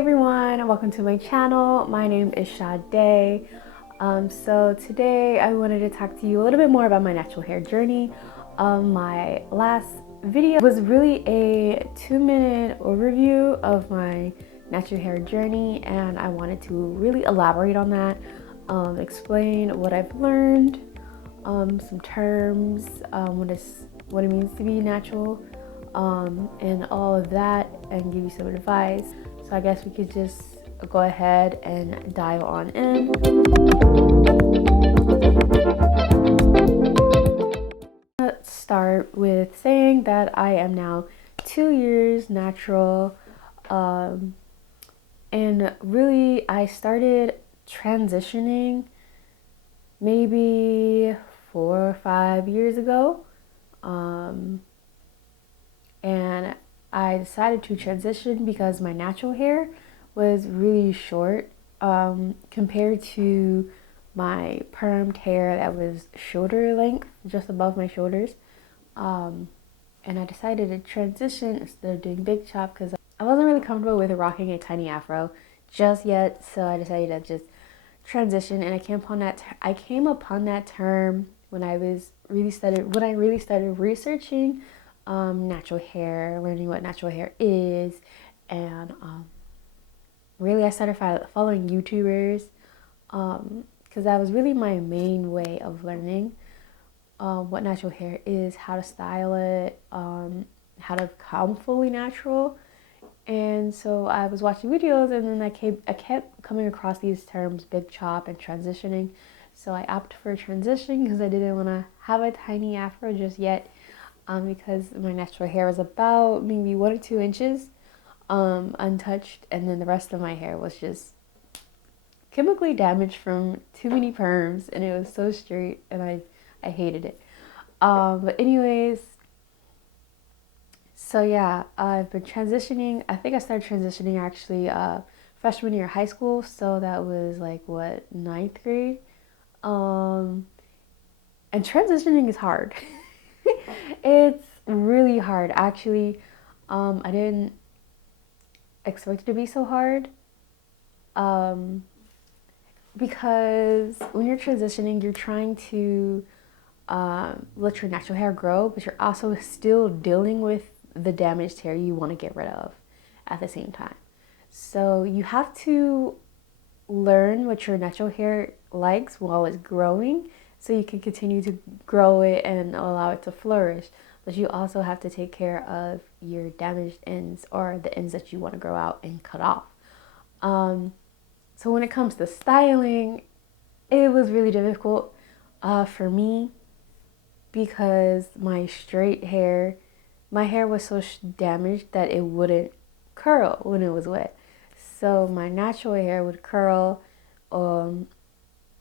everyone, welcome to my channel. My name is Sha'de. So today I wanted to talk to you a little bit more about my natural hair journey. My last video was really a 2-minute overview of my natural hair journey, and I wanted to really elaborate on that, explain what I've learned, some terms, what it means to be natural, and all of that, and give you some advice. So I guess we could just go ahead and dive on in. Let's start with saying that I am now 2 years natural, and really I started transitioning maybe 4 or 5 years ago, and I decided to transition because my natural hair was really short compared to my permed hair that was shoulder length, just above my shoulders. And I decided to transition instead of doing big chop because I wasn't really comfortable with rocking a tiny afro just yet. So I decided to just transition, and I came upon that term when I really started researching natural hair, learning what natural hair is, and really I started following YouTubers because that was really my main way of learning what natural hair is, how to style it, how to become fully natural. And so I was watching videos, and then I kept coming across these terms, big chop and transitioning. So I opted for transitioning because I didn't want to have a tiny afro just yet. Because my natural hair was about maybe 1 or 2 inches untouched, and then the rest of my hair was just chemically damaged from too many perms, and it was so straight, and I hated it. But anyways, so yeah, I've been transitioning. I think I started transitioning actually freshman year of high school, so that was like what, 9th grade. And transitioning is hard. It's really hard, actually. I didn't expect it to be so hard, because when you're transitioning, you're trying to let your natural hair grow, but you're also still dealing with the damaged hair you want to get rid of at the same time. So you have to learn what your natural hair likes while it's growing, so you can continue to grow it and allow it to flourish. But you also have to take care of your damaged ends, or the ends that you want to grow out and cut off. So when it comes to styling, it was really difficult for me, because my hair was so damaged that it wouldn't curl when it was wet. So my natural hair would curl.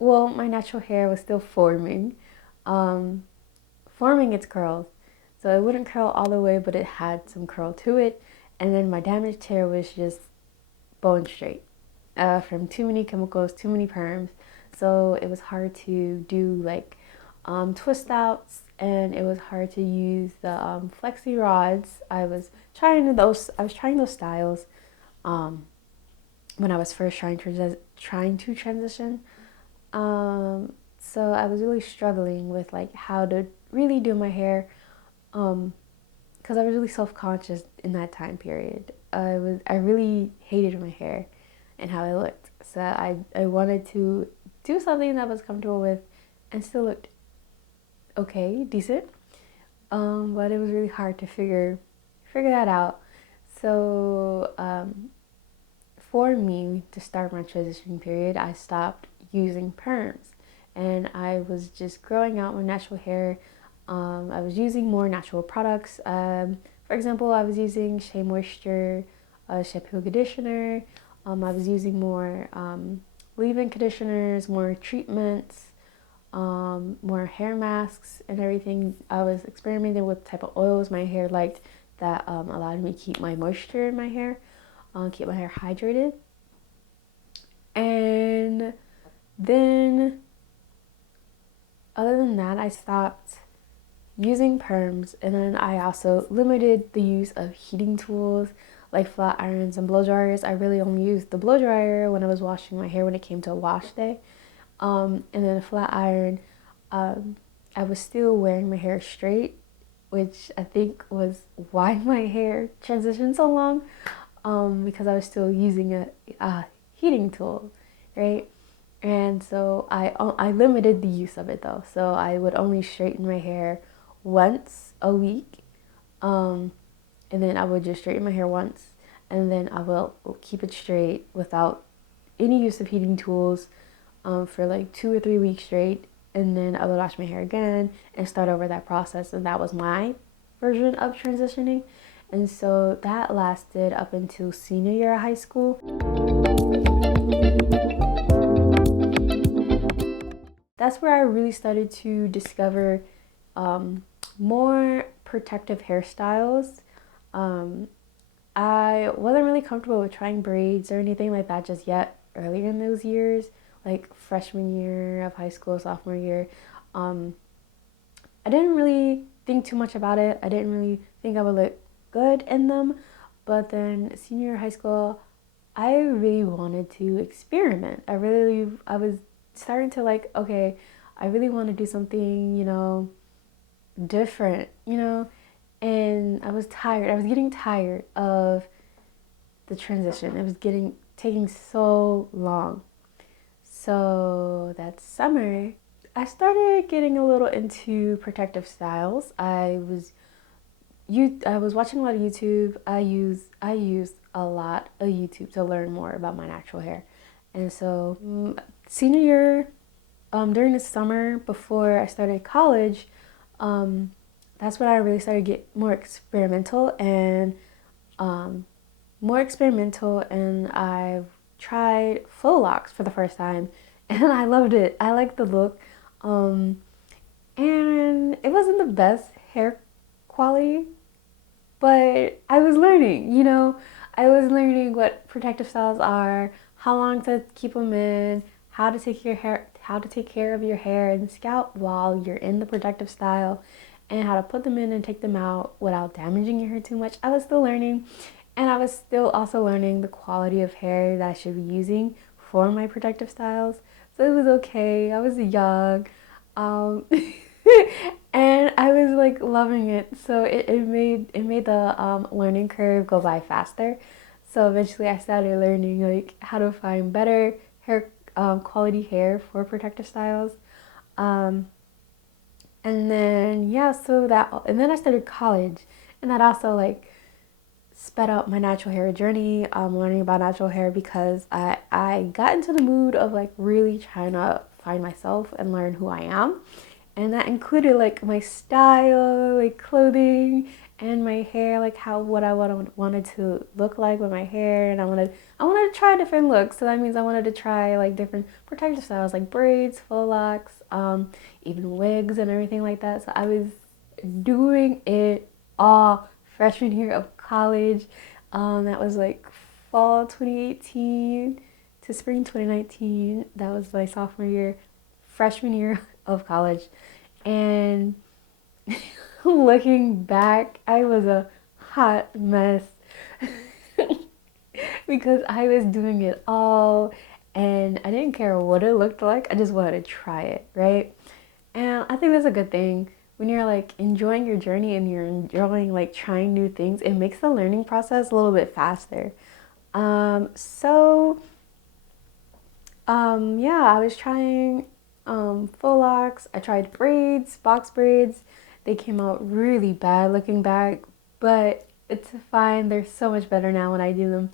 Well, my natural hair was still forming its curls. So it wouldn't curl all the way, but it had some curl to it. And then my damaged hair was just bone straight from too many chemicals, too many perms. So it was hard to do like twist outs, and it was hard to use the flexi rods. I was trying those styles when I was first trying to transition. So I was really struggling with like how to really do my hair, because I was really self-conscious in that time period. I really hated my hair and how it looked. So I wanted to do something that I was comfortable with and still looked okay, decent. But it was really hard to figure that out. So for me to start my transitioning period, I stopped using perms, and I was just growing out my natural hair. I was using more natural products. For example, I was using Shea Moisture shampoo conditioner. I was using more leave-in conditioners, more treatments, more hair masks and everything. I was experimenting with type of oils my hair liked that allowed me to keep my moisture in my hair, keep my hair hydrated. And then other than that, I stopped using perms, and then I also limited the use of heating tools like flat irons and blow dryers. I really only used the blow dryer when I was washing my hair when it came to a wash day. And then a flat iron, I was still wearing my hair straight, which I think was why my hair transitioned so long, because I was still using a heating tool, right? And so I limited the use of it though. So I would only straighten my hair once a week, and then I would just straighten my hair once, and then I will keep it straight without any use of heating tools, for like 2 or 3 weeks straight, and then I would wash my hair again and start over that process. And that was my version of transitioning. And so that lasted up until senior year of high school. That's where I really started to discover more protective hairstyles. I wasn't really comfortable with trying braids or anything like that just yet earlier in those years, like freshman year of high school, sophomore year. I didn't really think too much about it. I didn't really think I would look good in them. But then senior year of high school, I really wanted to experiment. I was starting to like, okay, I really want to do something, different, and I was tired. I was getting tired of the transition. It was taking so long. So that summer, I started getting a little into protective styles. I was watching a lot of YouTube. I used a lot of YouTube to learn more about my natural hair. And so senior year, during the summer before I started college, that's when I really started to get more experimental, and I've tried faux locks for the first time, and I loved it. I liked the look, and it wasn't the best hair quality, but I was learning, I was learning what protective styles are, how long to keep them in, how to take care of your hair and scalp while you're in the protective style, and how to put them in and take them out without damaging your hair too much. I was still learning, and I was still also learning the quality of hair that I should be using for my protective styles. So it was okay. I was young, and I was like loving it. So it made the learning curve go by faster. So eventually I started learning like how to find better hair quality hair for protective styles. And then and then I started college, and that also like sped up my natural hair journey, learning about natural hair, because I got into the mood of like really trying to find myself and learn who I am. And that included like my style, like clothing, and my hair, like what I wanted to look like with my hair. And I wanted to try different looks. So that means I wanted to try like different protective styles, like braids, faux locks, even wigs and everything like that. So I was doing it all freshman year of college. That was like fall 2018 to spring 2019. That was my sophomore year, freshman year of college. And looking back, I was a hot mess because I was doing it all, and I didn't care what it looked like. I just wanted to try it, right? And I think that's a good thing. When you're like enjoying your journey and you're enjoying like trying new things, it makes the learning process a little bit faster. I was trying faux locks. I tried braids, box braids. They came out really bad looking back, but it's fine. They're so much better now when I do them.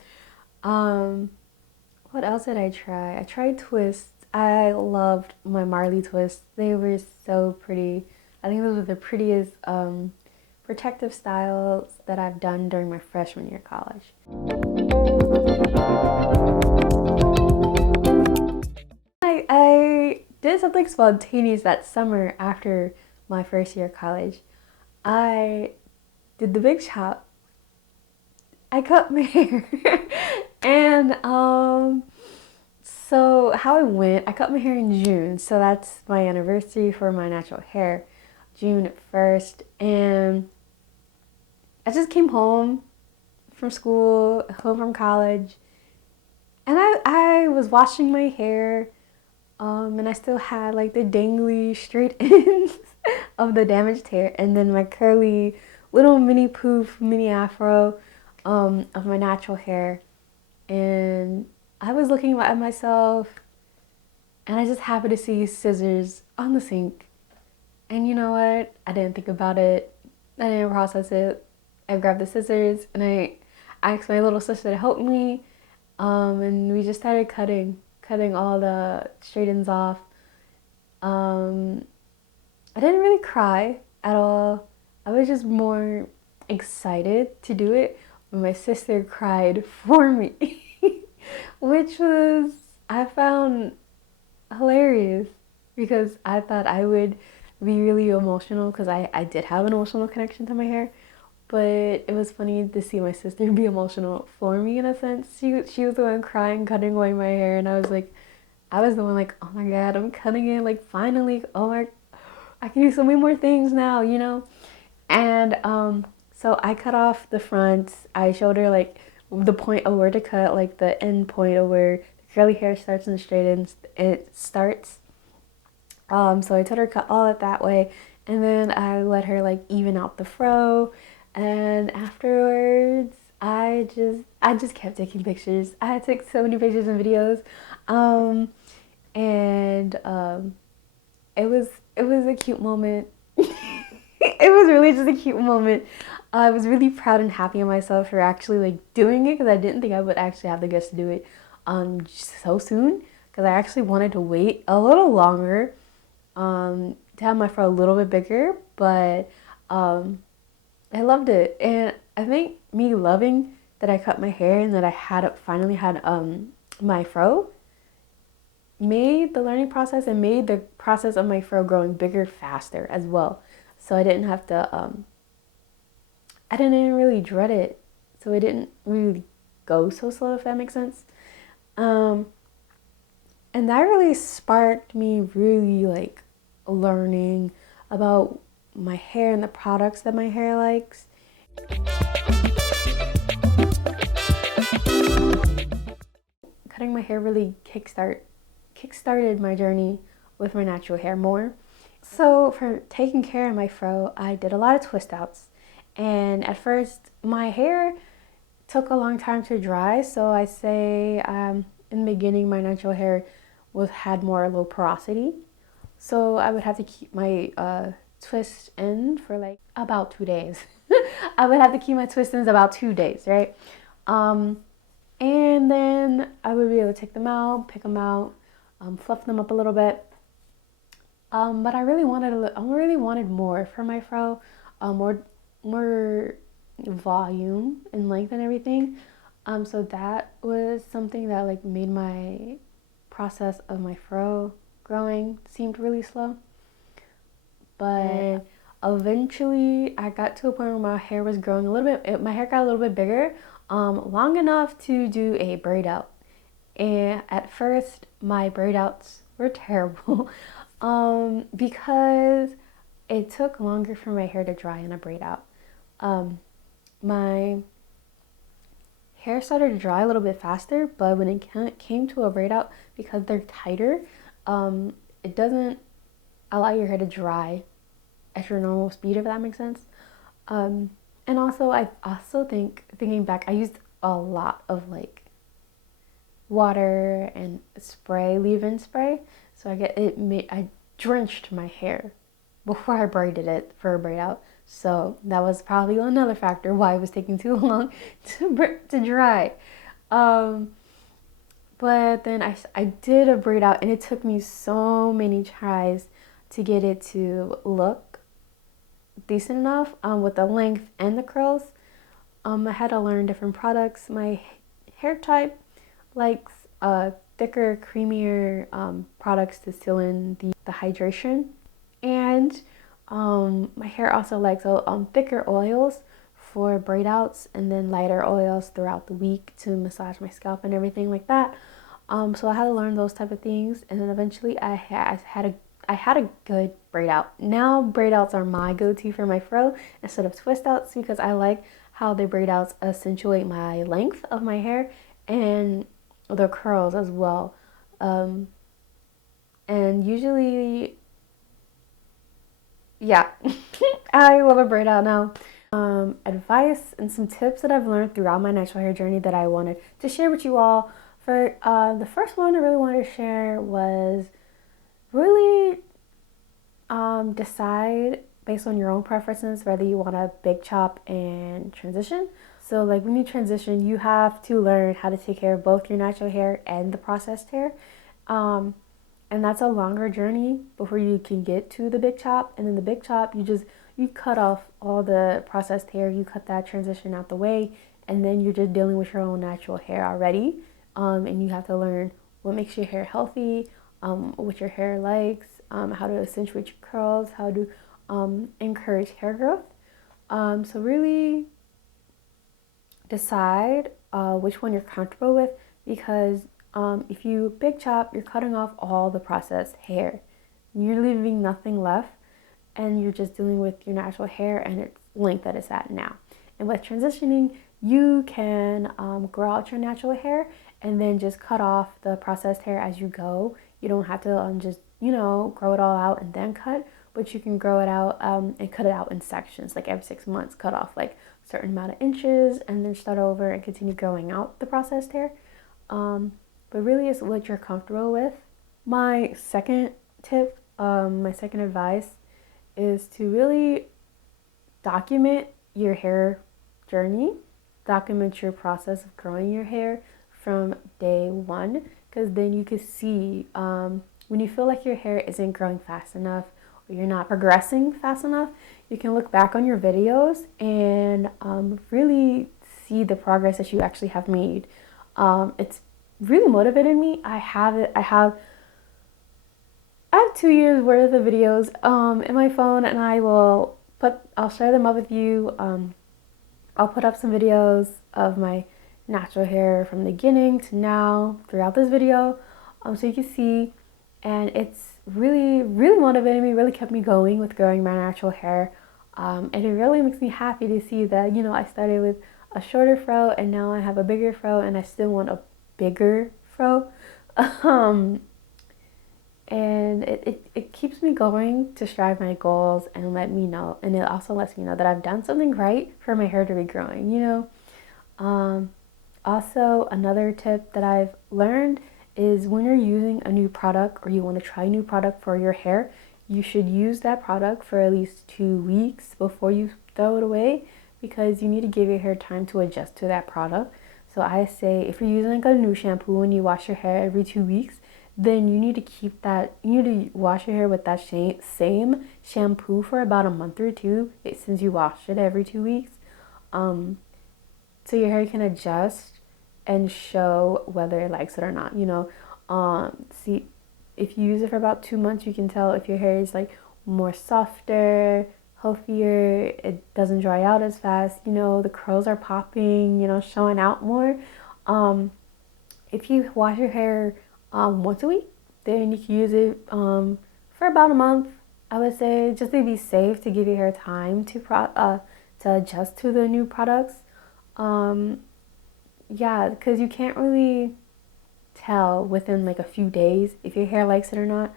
What else did I try? I tried twists. I loved my Marley twists. They were so pretty. I think those were the prettiest protective styles that I've done during my freshman year of college. I did something spontaneous that summer after my first year of college. I did the big chop. I cut my hair. And so how it went, I cut my hair in June. So that's my anniversary for my natural hair, June 1st. And I just came home from school, home from college, and I was washing my hair, and I still had like the dangly straight ends of the damaged hair, and then my curly little mini poof, mini afro of my natural hair. And I was looking at myself, and I just happened to see scissors on the sink. And you know what? I didn't think about it. I didn't process it. I grabbed the scissors and I asked my little sister to help me. And we just started cutting all the straight ends off. I didn't really cry at all. I was just more excited to do it when my sister cried for me, which was, I found hilarious because I thought I would be really emotional because I did have an emotional connection to my hair. But it was funny to see my sister be emotional for me in a sense. She was the one crying, cutting away my hair, and I was the one like, oh my god, I'm cutting it, like finally, oh my, I can do so many more things now, you know? And so I cut off the front. I showed her like the point of where to cut, like the end point of where the curly hair starts and the straight ends it starts. So I told her to cut all it that way, and then I let her like even out the fro. And afterwards, I just kept taking pictures. I took so many pictures and videos, and it was a cute moment. It was really just a cute moment. I was really proud and happy of myself for actually like doing it because I didn't think I would actually have the guts to do it so soon because I actually wanted to wait a little longer to have my fro a little bit bigger, but I loved it. And I think me loving that I cut my hair and that I finally had my fro made the learning process and made the process of my fro growing bigger faster as well. So I didn't have to I didn't even really dread it. So it didn't really go so slow, if that makes sense. And that really sparked me really like learning about my hair and the products that my hair likes. Cutting my hair really kickstarted my journey with my natural hair more. So for taking care of my fro, I did a lot of twist outs. And at first, my hair took a long time to dry. So I say in the beginning, my natural hair had more low porosity. So I would have to keep my twist in for like about 2 days. I would have to keep my twist ins about 2 days, right? And then I would be able to take them out, pick them out, fluff them up a little bit. But I really wanted more for my fro, more volume and length and everything. So that was something that like made my process of my fro growing seemed really slow. But eventually I got to a point where my hair was growing a little bit, my hair got a little bit bigger, long enough to do a braid out. And at first my braid outs were terrible because it took longer for my hair to dry in a braid out. My hair started to dry a little bit faster, but when it came to a braid out, because they're tighter, it doesn't allow your hair to dry at your normal speed, if that makes sense. And also, I also thinking back, I used a lot of like water and spray, leave-in spray. So I drenched my hair before I braided it for a braid out. So that was probably another factor why it was taking too long to dry. But then I did a braid out, and it took me so many tries to get it to look decent enough with the length and the curls. I had to learn different products. My hair type likes thicker, creamier products to seal in the hydration. And my hair also likes thicker oils for braid outs, and then lighter oils throughout the week to massage my scalp and everything like that. So I had to learn those type of things, and then eventually I had a good braid out. Now braid outs are my go-to for my fro instead of twist outs because I like how the braid outs accentuate my length of my hair and the curls as well. And usually, yeah, I love a braid out now. Advice and some tips that I've learned throughout my natural hair journey that I wanted to share with you all. For the first one I really wanted to share was really decide based on your own preferences whether you want a big chop and transition. So like when you transition, you have to learn how to take care of both your natural hair and the processed hair. And that's a longer journey before you can get to the big chop. And then the big chop, you cut off all the processed hair, you cut that transition out the way, and then you're just dealing with your own natural hair already. And you have to learn what makes your hair healthy, what your hair likes, how to accentuate your curls, how to encourage hair growth. So really decide which one you're comfortable with, because if you big chop, you're cutting off all the processed hair. You're leaving nothing left, and you're just dealing with your natural hair and its length that it's at now. And with transitioning, you can grow out your natural hair and then just cut off the processed hair as you go. You don't have to just, grow it all out and then cut, but you can grow it out and cut it out in sections, like every 6 months, cut off like a certain amount of inches and then start over and continue growing out the processed hair. But really it's what you're comfortable with. My second tip, my second advice is to really document your hair journey, document your process of growing your hair from day one, because then you can see when you feel like your hair isn't growing fast enough or you're not progressing fast enough, you can look back on your videos and really see the progress that you actually have made. It's really motivated me. I have 2 years worth of videos in my phone, and I'll share them up with you. I'll put up some videos of my natural hair from the beginning to now throughout this video, so you can see. And it's really motivated me, really kept me going with growing my natural hair. And it really makes me happy to see that, I started with a shorter fro and now I have a bigger fro, and I still want a bigger fro. And it keeps me going to strive my goals and let me know. And it also lets me know that I've done something right for my hair to be growing, Also, another tip that I've learned is when you're using a new product or you want to try a new product for your hair, you should use that product for at least 2 weeks before you throw it away, because you need to give your hair time to adjust to that product. So I say if you're using like a new shampoo and you wash your hair every 2 weeks, then you need to wash your hair with that same shampoo for about a month or two, since you wash it every 2 weeks. So your hair can adjust and show whether it likes it or not. See, if you use it for about 2 months, you can tell if your hair is like more softer, healthier, it doesn't dry out as fast, the curls are popping, showing out more. If you wash your hair once a week, then you can use it for about a month, I would say, just to be safe, to give your hair time to adjust to the new products. Yeah, because you can't really tell within like a few days if your hair likes it or not.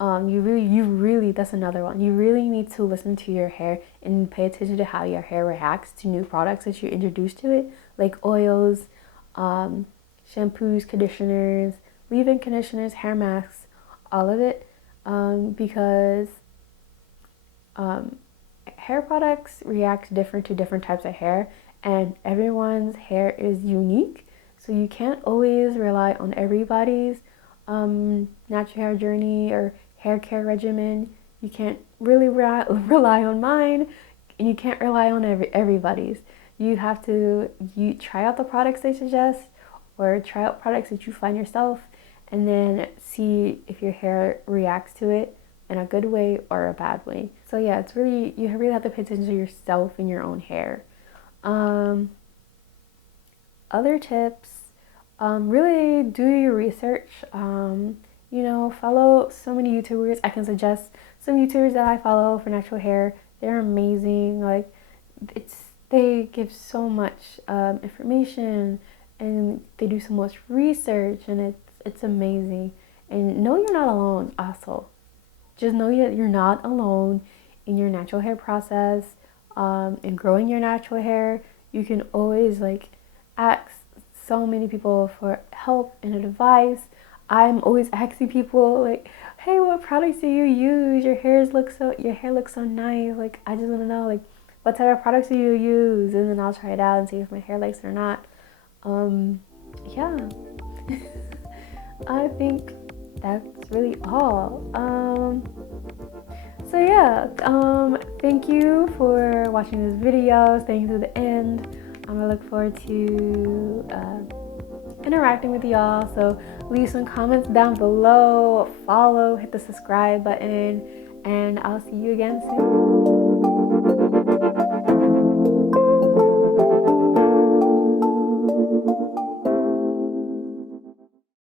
You really, that's another one. You really need to listen to your hair and pay attention to how your hair reacts to new products that you introduce to it, like oils, shampoos, conditioners, leave-in conditioners, hair masks, all of it, because hair products react different to different types of hair, and everyone's hair is unique, so you can't always rely on everybody's natural hair journey or hair care regimen. You can't really rely on mine, and you can't rely on everybody's. You have to try out the products they suggest, or try out products that you find yourself, and then see if your hair reacts to it in a good way or a bad way. So yeah, you really have to pay attention to yourself and your own hair. Other tips, really do your research. Follow so many YouTubers. I can suggest some YouTubers that I follow for natural hair. They're amazing. Like, they give so much information, and they do so much research, and it's amazing. And know you're not alone. Also, just know that you're not alone in your natural hair process, and growing your natural hair. You can always like ask so many people for help and advice. I'm always asking people like, hey, what products do you use? Your hair looks so nice. Like, I just want to know, like, what type of products do you use? And then I'll try it out and see if my hair likes it or not. Yeah. I think that's really all. So yeah, thank you for watching this video, staying to the end. I'm gonna look forward to interacting with y'all. So leave some comments down below, follow, hit the subscribe button, and I'll see you again soon.